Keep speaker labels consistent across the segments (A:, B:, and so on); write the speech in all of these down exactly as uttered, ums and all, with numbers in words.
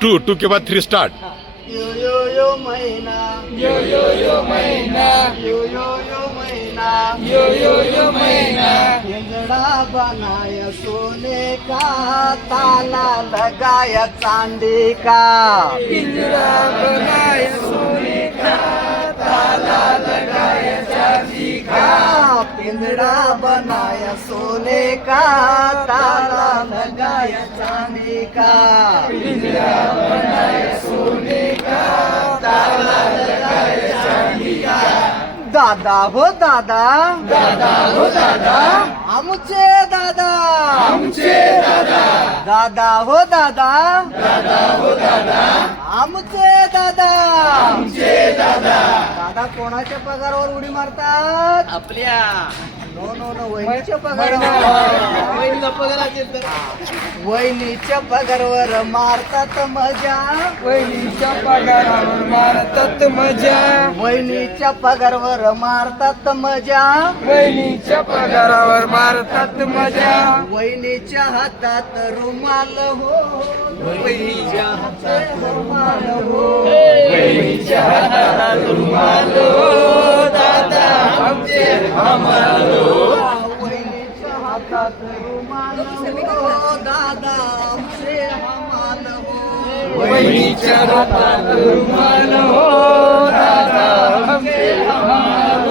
A: To to के बाद three start.
B: यो यो यो मैना
C: यो यो यो मैना
B: यो यो यो मैना
C: यो यो यो मैना
B: पिंजड़ा बनाया सोने का ताला लगाया चांदी का
C: पिंजरा बनाया सोने का ताला लगाया चांदी का
B: पिंजड़ा बनाया सोने का ताला लगाया चांदी का
C: पिंजरा बनाया सोने का ताला लगाया चांदी का
B: दादा हो दादा
C: दादा हो दादा
B: आमचे दादा
C: आमचे दादा
B: दादा हो दादा
C: दादा हो दादा
B: आमचे दादा
C: आमचे दादा
B: दादा कोणाच्या पगारावर उडी मारतात
C: आपल्या
B: नो नो नो वहिनीच्या पगारावर
C: वहिनीला पगाराचे
B: वहिनीच्या पगारावर मारतात मजा
C: वहिनीच्या पगारावर मारतात मजा
B: वहिनीच्या पगारावर मारतात मजा
C: वहिनीच्या पगारावर मारतात मजा
B: वहिनीच्या हातात रुमाल हो
C: वहिनीच्या
B: हातात रुमाल हो
C: वहिनीच्या हातात रुमाल हो दादा आमचे हमाल
B: वहिनीच्या हातात रुमाल हो दादा आमचे हमाल हो
C: वहिनीच्या हातात रुमाल हो दादा आमचे हमाल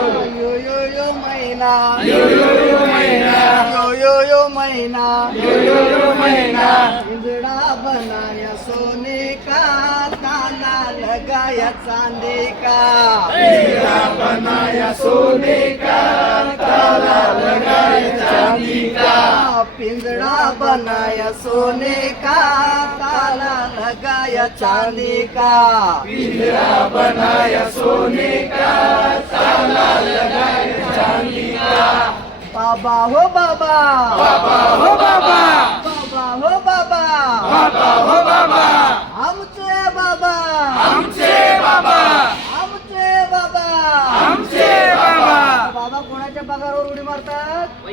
B: यो यो यो मैना
C: यो यो यो मैना
B: यो यो यो मैना
C: यो यो यो मैना
B: पिंजड़ा बनाया सोने का ताला लगाया चांदी का
C: पिंजरा बनाया सोने का ताला लगाया चांदी का
B: पिंजड़ा बनाया सोने का ताला लगाया चांदी का
C: पिंजरा बनाया सोने का ताला लगाया चांदी का
B: बाबा हो बाबा
C: बाबा हो बाबा
B: बाबा हो बाबा
C: बाबा हो बाबा
B: आमचे बाबा
C: आमचे बाबा
B: आमचे बाबा
C: आमचे बाबा
B: बाबा कोणाच्या पगारावर उडी मारतात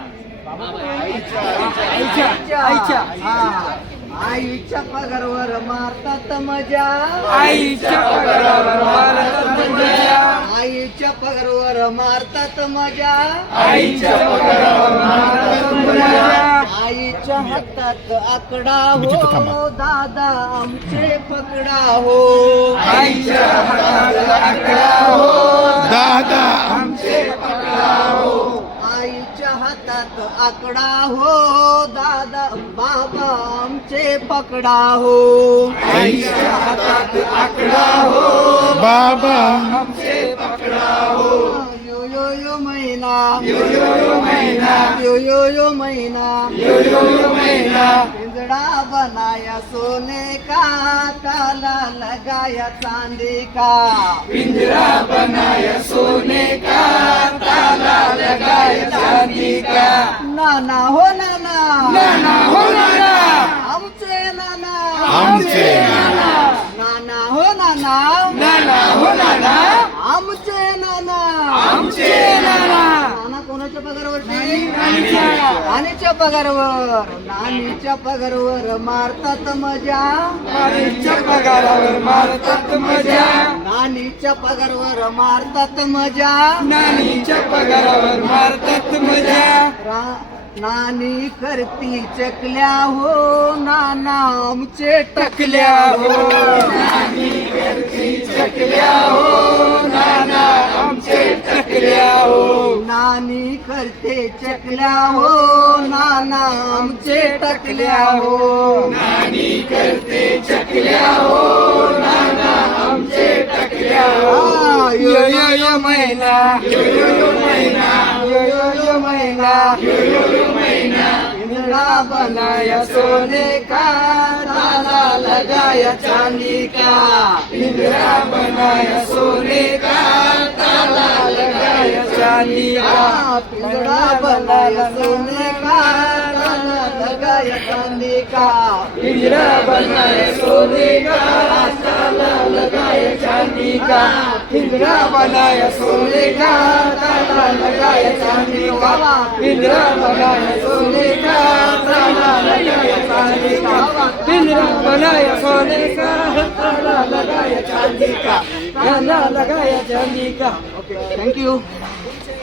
C: आईच्या
B: आईच्या हा. आईच्या पगारावर मारतात मजा
C: आईच्या पगारावर मारतात मजा
B: आईच्या पगारावर मारतात मजा
C: आईच्या पगारावर मारतात मजा
B: आईच्या हातात आकडा हो दादा आमचे पकडा हो
C: आईच्या हातात आकडा हो दादा आमचे पकडा हो
B: आईच्या हातात आकडा हो दादा बाबा आमचे पकडा हो
C: आईच्या हातात आकडा हो बाबा आमचे पकडा हो
B: यो यो यो मैना
C: यो यो यो मैना
B: यो यो यो मैना
C: यो यो यो मैना
B: पिंजड़ा बनाया सोने का ताला लगाया चांदी का
C: पिंजरा बनाया सोने का ताला लगाया चांदी का
B: नाना हो नाना
C: नाना हो नाना
B: आमचे नाना
A: आमचे
C: नाना
B: नाना हो नाना
C: नाना हो नाना
B: आमचे नाना
C: आमचे नाना
B: नाना कोणाच्या पगारावरती नानीच्या पगारावर नानीच्या पगारावर मारतात मजा
C: आईच्या पगारावर मारतात मजा
B: नानीच्या पगारावर मारतात मजा
C: नानीच्या पगारावर मारतात मजा
B: रा- नानी करती चकल्या हो नाना आमचे टकल्या हो
C: नानी करती चकल्या हो नाना आमचे टकल्या हो
B: नानी करते चकल्या हो नाना आमचे टकल्या हो
C: नानी करते चकल्या हो नाना आमचे टकल्या हो
B: आ,
C: यो यो यो मैना यो यो यो मैना
B: यो यो यो मैना
C: यो यो यो मैना
B: पिंजड़ा बनाया सोने का ताला लगाया चांदी का
C: पिंजरा बनाया सोने का ताला लगाया चांदी का
B: पिंजड़ा बनाया सोने का ताला लगाया चांदी का
C: पिंजरा बनाया सोने का ताला लगाया चांदी का पिंजरा बनाया सोने का ताला लगाया चांदी का पिंजरा बनाया सोने का ताला लगाया चांदी का पिंजरा बनाया सोने का, ताला लगाया चांदी का, ताला लगाया चांदी का. Okay, thank you.